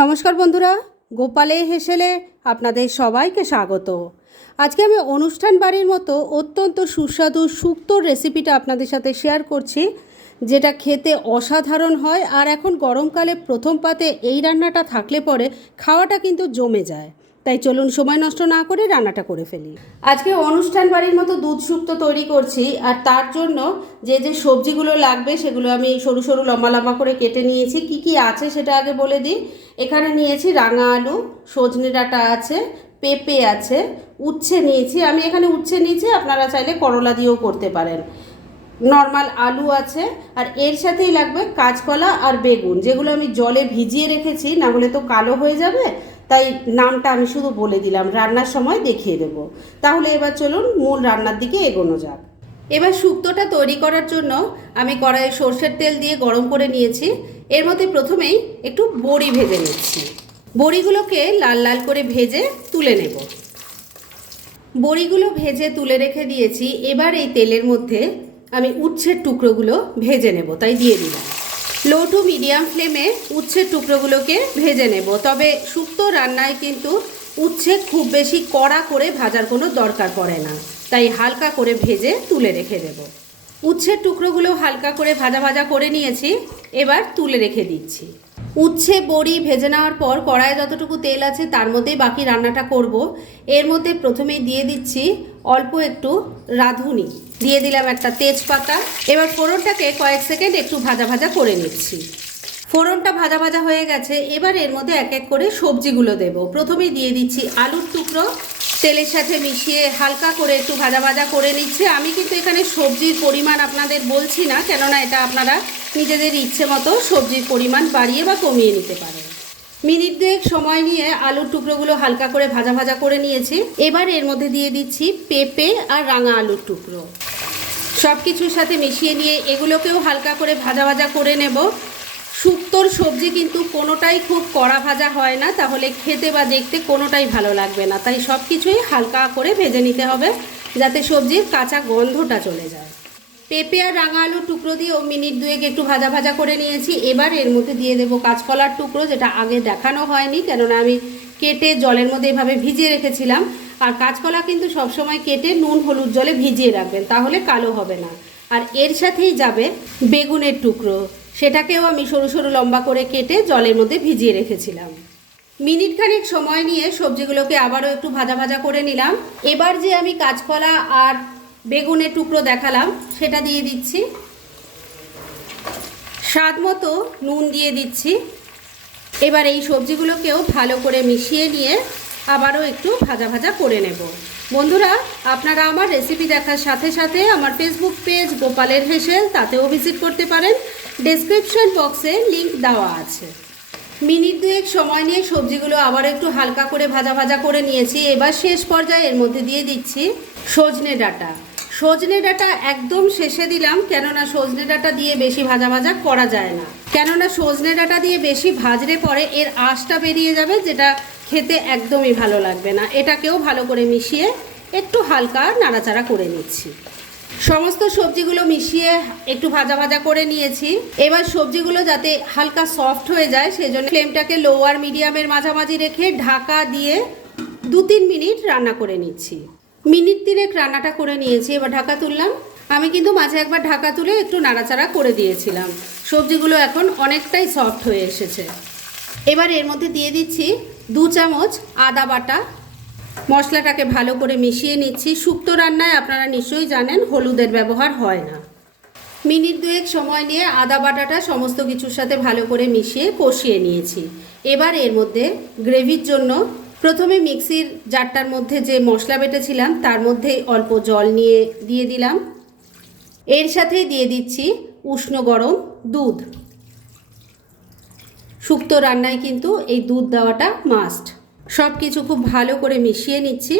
নমস্কার বন্ধুরা, গোপালে হেসেলে আপনাদের সবাইকে স্বাগত। আজকে আমি অনুষ্ঠান বাড়ির মতো অত্যন্ত সুস্বাদু শুক্তোর রেসিপিটা আপনাদের সাথে শেয়ার করছি, যেটা খেতে অসাধারণ হয় আর এখন গরমকালে প্রথম পাতে এই রান্নাটা থাকলে পরে খাওয়াটা কিন্তু জমে যায়। তাই চলুন সময় নষ্ট না করে রান্নাটা করে ফেলি। আজকে অনুষ্ঠান বাড়ির মতো দুধ শুক্তো তৈরি করছি, আর তার জন্য যে যে সবজিগুলো লাগবে সেগুলো আমি সরু সরু লম্বা লম্বা করে কেটে নিয়েছি। কি কি আছে সেটা আগে বলে দিই। এখানে নিয়েছি রাঙা আলু, সজনে ডাঁটা আছে, পেঁপে আছে, উচ্ছে নিয়েছি। আমি এখানে উচ্ছে নিয়েছি, আপনারা চাইলে করলা দিয়েও করতে পারেন। নর্মাল আলু আছে, আর এর সাথেই লাগবে কাঁচকলা আর বেগুন, যেগুলো আমি জলে ভিজিয়ে রেখেছি, না হলে তো কালো হয়ে যাবে। তাই নামটা আমি শুধু বলে দিলাম, রান্নার সময় দেখিয়ে দেব। তাহলে এবার চলুন মূল রান্নার দিকে এগোনো যাক। এবার শুক্তোটা তৈরি করার জন্য আমি কড়াইয়ে সর্ষের তেল দিয়ে গরম করে নিয়েছি। এর মধ্যে প্রথমেই একটু বড়ি ভেজে নিচ্ছি। বড়িগুলোকে লাল লাল করে ভেজে তুলে নেব। বড়িগুলো ভেজে তুলে রেখে দিয়েছি। এবার এই তেলের মধ্যে আমি উচ্ছের টুকরোগুলো ভেজে নেব, তাই দিয়ে দিলাম। লো টু মিডিয়াম ফ্লেমে উচ্ছের টুকরোগুলোকে ভেজে নেব। তবে শুক্তো রান্নায় কিন্তু উচ্ছে খুব বেশি কড়া করে ভাজার কোনো দরকার পড়ে না। তাই হালকা করে ভেজে তুলে রেখে দেব। উচ্ছের টুকরোগুলো হালকা করে ভাজা ভাজা করে নিয়েছি, এবার তুলে রেখে দিচ্ছি। উচ্ছে বড়ি ভেজে নেওয়ার পর কড়াইয়ে যতটুকু তেল আছে তার মধ্যেই বাকি রান্নাটা করব। এর মধ্যে প্রথমেই দিয়ে দিচ্ছি অল্প একটু রাঁধুনি। দিয়ে দিলাম একটা তেজপাতা। এবার ফোড়নটাকে কয়েক সেকেন্ড একটু ভাজা ভাজা করে নিচ্ছি। ফোড়নটা ভাজা ভাজা হয়ে গেছে, এবার এর মধ্যে এক এক করে সবজিগুলো দেব। প্রথমেই দিয়ে দিচ্ছি আলুর টুকরো। তেলের সাথে মিশিয়ে হালকা করে একটু ভাজা ভাজা করে নিচ্ছি। আমি কিন্তু এখানে সবজির পরিমাণ আপনাদের বলছি না, কেননা এটা আপনারা নিজেদের ইচ্ছে মতো সবজির পরিমাণ বাড়িয়ে বা কমিয়ে নিতে পারেন। মিনিট দুয়েক সময় নিয়ে আলুর টুকরোগুলো হালকা করে ভাজা ভাজা করে নিয়েছি। এবার এর মধ্যে দিয়ে দিচ্ছি পেঁপে আর রাঙা আলুর টুকরো। সব কিছুর সাথে মিশিয়ে নিয়ে এগুলোকেও হালকা করে ভাজা ভাজা করে নেব। শুক্তোর সবজি কিন্তু কোনোটাই খুব কড়া ভাজা হয় না, তাহলে খেতে বা দেখতে কোনোটাই ভালো লাগবে না। তাই সব কিছুই হালকা করে ভেজে নিতে হবে, যাতে সবজির কাঁচা গন্ধটা চলে যায়। পেঁপে আর রাঙা আলুর টুকরো দিয়ে ও মিনিট দুয়েক একটু ভাজা ভাজা করে নিয়েছি। এবার এর মধ্যে দিয়ে দেবো কাঁচকলার টুকরো, যেটা আগে দেখানো হয়নি, কেননা আমি কেটে জলের মধ্যে এভাবে ভিজিয়ে রেখেছিলাম। আর কাঁচকলা কিন্তু সবসময় কেটে নুন হলুদ জলে ভিজিয়ে রাখবেন, তাহলে কালো হবে না। আর এর সাথেই যাবে বেগুনের টুকরো, সেটাকেও আমি সরু সরু লম্বা করে কেটে জলের মধ্যে ভিজিয়ে রেখেছিলাম। মিনিট খানেক সময় নিয়ে সবজিগুলোকে আবারও একটু ভাজা ভাজা করে নিলাম। এবার যে আমি কাঁচকলা আর বেগুনের টুকরো দেখালাম, সেটা দিয়ে দিচ্ছি। স্বাদ মতো নুন দিয়ে দিচ্ছি। এবার এই সবজিগুলোকেও ভালো করে মিশিয়ে নিয়ে আবারও একটু ভাজা ভাজা করে নেব। বন্ধুরা, আপনারা আমার রেসিপি দেখার সাথে সাথে আমার ফেসবুক পেজ গোপালের হেসেল, তাতেও ভিজিট করতে পারেন। ডেসক্রিপশন বক্সে লিংক দেওয়া আছে। মিনিট দুয়েক সময় নিয়ে সবজিগুলো আবার একটু হালকা করে ভাজা ভাজা করে নিয়েছি। এবার শেষ পর্যায়ে এর মধ্যে দিয়ে দিচ্ছি সজনে ডাটা। সজনে ডাঁটা একদম শেষে দিলাম, কেননা সজনে ডাঁটা দিয়ে বেশি ভাজা ভাজা করা যায় না। কেননা সজনে ডাঁটা দিয়ে বেশি ভাজলে পরে এর আঁশটা বেরিয়ে যাবে, যেটা খেতে একদমই ভালো লাগবে না। এটাকেও ভালো করে মিশিয়ে একটু হালকা নাড়াচাড়া করে নিচ্ছি। সমস্ত সবজিগুলো মিশিয়ে একটু ভাজা ভাজা করে নিয়েছি। এবার সবজিগুলো যাতে হালকা সফট হয়ে যায়, সেজন্য ফ্লেমটাকে লো আর মিডিয়ামের মাঝামাঝি রেখে ঢাকা দিয়ে দু তিন মিনিট রান্না করে নিচ্ছি। মিনিট তিনেক রান্নাটা করে নিয়েছি, এবার ঢাকা তুললাম। আমি কিন্তু মাঝে একবার ঢাকা তুলে একটু নাড়াচাড়া করে দিয়েছিলাম। সবজিগুলো এখন অনেকটাই সফট হয়ে এসেছে। এবার এর মধ্যে দিয়ে দিচ্ছি দু চামচ আদা বাটা মশলাটাকে ভালো করে মিশিয়ে নিচ্ছি। শুক্তো রান্নায় আপনারা নিশ্চয়ই জানেন, হলুদের ব্যবহার হয় না। মিনিট দুয়েক সময় নিয়ে আদা বাটাটা সমস্ত কিছুর সাথে ভালো করে মিশিয়ে কষিয়ে নিয়েছি। এবার এর মধ্যে গ্রেভির জন্য প্রথমে মিক্সির জারটার মধ্যে যে মশলা বেটেছিলাম, তার মধ্যে অল্প জল নিয়ে দিয়ে দিলাম। এর সাথেই দিয়ে দিচ্ছি উষ্ণ গরম দুধ। শুক্তো রান্নায় কিন্তু এই দুধ দেওয়াটা মাস্ট। সব কিছু খুব ভালো করে মিশিয়ে নিচ্ছি।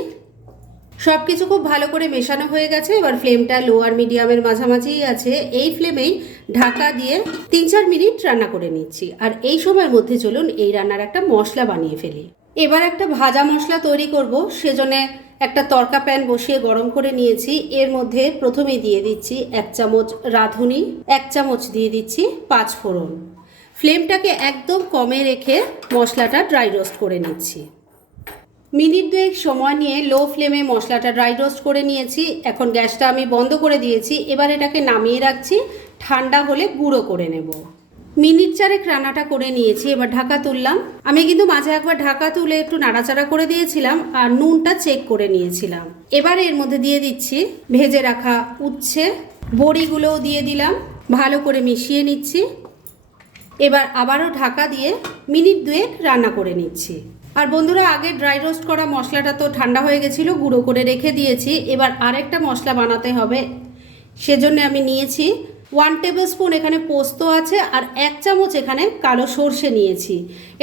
সব কিছু খুব ভালো করে মেশানো হয়ে গেছে। এবার ফ্লেমটা লো আর মিডিয়ামের মাঝামাঝিই আছে। এই ফ্লেমেই ঢাকা দিয়ে তিন চার মিনিট রান্না করে নিচ্ছি। আর এই সময়ের মধ্যে চলুন এই রান্নার একটা মশলা বানিয়ে ফেলি। এবার একটা ভাজা মশলা তৈরি করব। সেজন্য একটা তরকা প্যান বসিয়ে গরম করে নিয়েছি। এর মধ্যে প্রথমে দিয়ে দিচ্ছি এক চামচ রাঁধুনি, এক চামচ দিয়ে দিচ্ছি পাঁচ ফোড়ন ফ্লেমটাকে একদম কমে রেখে মশলাটা ড্রাই রোস্ট করে নিচ্ছি। মিনিট দুয়েক সময় নিয়ে লো ফ্লেমে মশলাটা ড্রাই রোস্ট করে নিয়েছি। এখন গ্যাসটা আমি বন্ধ করে দিয়েছি। এবার এটাকে নামিয়ে রাখছি। ঠান্ডা হলে গুঁড়ো করে নেব। মিনিট চারেক রান্নাটা করে নিয়েছি, এবার ঢাকা তুললাম। আমি কিন্তু মাঝে একবার ঢাকা তুলে একটু নাড়াচাড়া করে দিয়েছিলাম আর নুনটা চেক করে নিয়েছিলাম। এবার এর মধ্যে দিয়ে দিচ্ছি ভেজে রাখা উচ্ছে। বড়িগুলোও দিয়ে দিলাম। ভালো করে মিশিয়ে নিচ্ছি। এবার আবারও ঢাকা দিয়ে মিনিট দুয়েক রান্না করে নিচ্ছি। আর বন্ধুরা, আগে ড্রাই রোস্ট করা মশলাটা তো ঠান্ডা হয়ে গেছিল, গুঁড়ো করে রেখে দিয়েছি। এবার আরেকটা মশলা বানাতে হবে। সেজন্য আমি নিয়েছি ওয়ান টেবিল স্পুন এখানে পোস্ত আছে আর এক চামচ এখানে কালো সর্ষে নিয়েছি।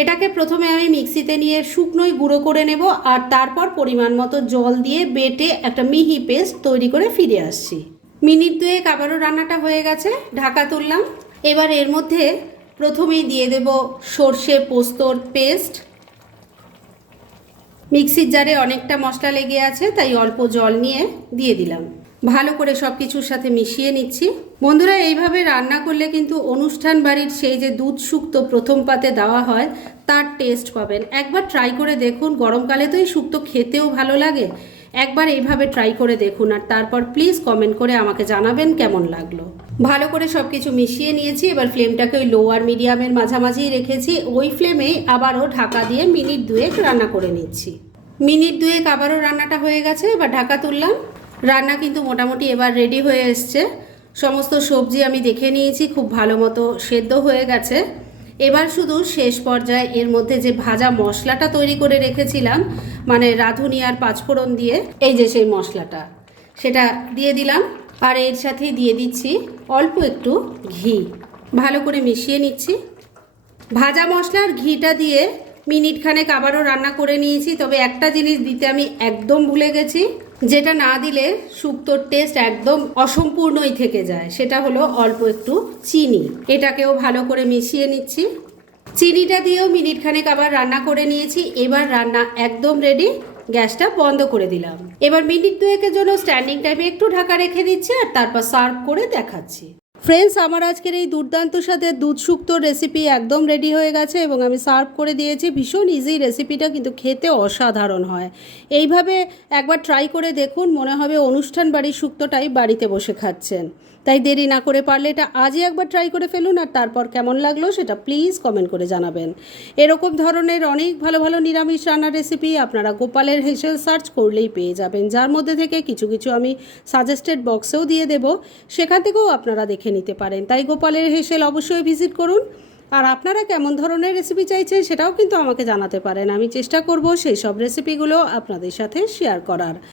এটাকে প্রথমে আমি মিক্সিতে নিয়ে শুকনোই গুঁড়ো করে নেব আর তারপর পরিমাণ মতো জল দিয়ে বেটে একটা মিহি পেস্ট তৈরি করে ফিরে আসছি। মিনিট দুয়েক আবারও রান্নাটা হয়ে গেছে, ঢাকা তুললাম। এবার এর মধ্যে প্রথমেই দিয়ে দেব সর্ষে পোস্তর পেস্ট। মিক্সির জারে অনেকটা মশলা লেগে আছে, তাই অল্প জল নিয়ে দিয়ে দিলাম। ভালো করে সব কিছুর সাথে মিশিয়ে নিচ্ছি। বন্ধুরা, এইভাবে রান্না করলে কিন্তু অনুষ্ঠান বাড়ির সেই যে দুধ শুক্তো প্রথম পাতে দেওয়া হয়, তার টেস্ট পাবেন। একবার ট্রাই করে দেখুন, গরমকালে তো এই শুক্তো খেতেও ভালো লাগে। একবার এইভাবে ট্রাই করে দেখুন আর তারপর প্লিজ কমেন্ট করে আমাকে জানাবেন কেমন লাগল। ভালো করে সব কিছু মিশিয়ে নিয়েছি, এবার ফ্লেমটাকে ওই লো আর মিডিয়ামের মাঝামাঝি রেখেছি, ওই ফ্লেমেই আবারও ঢাকা দিয়ে মিনিট দুয়েক রান্না করে নিচ্ছি। মিনিট দুয়েক আবারও রান্নাটা হয়ে গেছে, এবার ঢাকা তুললাম। রান্না কিন্তু মোটামুটি এবার রেডি হয়ে এসছে। সমস্ত সবজি আমি দেখে নিয়েছি, খুব ভালো মতো সেদ্ধ হয়ে গেছে। এবার শুধু শেষ পর্যায়ে এর মধ্যে যে ভাজা মশলাটা তৈরি করে রেখেছিলাম মানে রাঁধুনি আর পাঁচফোড়ন দিয়ে, এই যে সেই মশলাটা, সেটা দিয়ে দিলাম। আর এর সাথে দিয়ে দিচ্ছি অল্প একটু ঘি। ভালো করে মিশিয়ে নিচ্ছি। ভাজা মশলা আর ঘিটা দিয়ে মিনিট খানেক আবারও রান্না করে নিয়েছি, তবে একটা জিনিস দিতে আমি একদম ভুলে গেছি। যেটা না দিলে শুক্তোর টেস্ট একদম অসম্পূর্ণই থেকে যায়। সেটা হলো অল্প একটু চিনি। এটাকেও ভালো করে মিশিয়ে নিচ্ছি। চিনিটা দিয়েও মিনিট খানেক আবার রান্না করে নিয়েছি। এবার রান্না একদম রেডি গ্যাসটা বন্ধ করে দিলাম। এবার মিনিট দুয়েকের জন্য স্ট্যান্ডিং টাইমে একটু ঢাকা রেখে দিচ্ছি আর তারপর সার্ভ করে দেখাচ্ছি। ফ্রেন্ডস আমার আজকের এই দুর্দান্ত সাথে দুধ রেসিপি একদম রেডি হয়ে গেছে এবং আমি সার্ভ করে দিয়েছি। ভীষণ ইজি রেসিপিটা কিন্তু খেতে অসাধারণ হয়। এইভাবে একবার ট্রাই করে দেখুন, মনে হবে অনুষ্ঠান বাড়ির শুক্তোটাই বাড়িতে বসে খাচ্ছেন। তাই দেরি না করে পারলে এটা আজই একবার ট্রাই করে ফেলুন, আর তারপর কেমন লাগল সেটা প্লিজ কমেন্ট করে জানাবেন। এরকম ধরনের অনেক ভালো ভালো নিরামিষ রান্নার রেসিপি আপনারা গোপালের হেসেল সার্চ করলেই পেয়ে যাবেন, যার মধ্যে থেকে কিছু কিছু আমি সাজেস্টেড বক্সেও দিয়ে দেব, সেখান থেকেও আপনারা দেখে নিতে পারেন। তাই গোপালের হেসেল অবশ্যই ভিজিট করুন, আর আপনারা কেমন ধরনের রেসিপি চাইছেন সেটাও কিন্তু আমাকে জানাতে পারেন, আমি চেষ্টা করব সেই সব রেসিপিগুলো আপনাদের সাথে শেয়ার করার।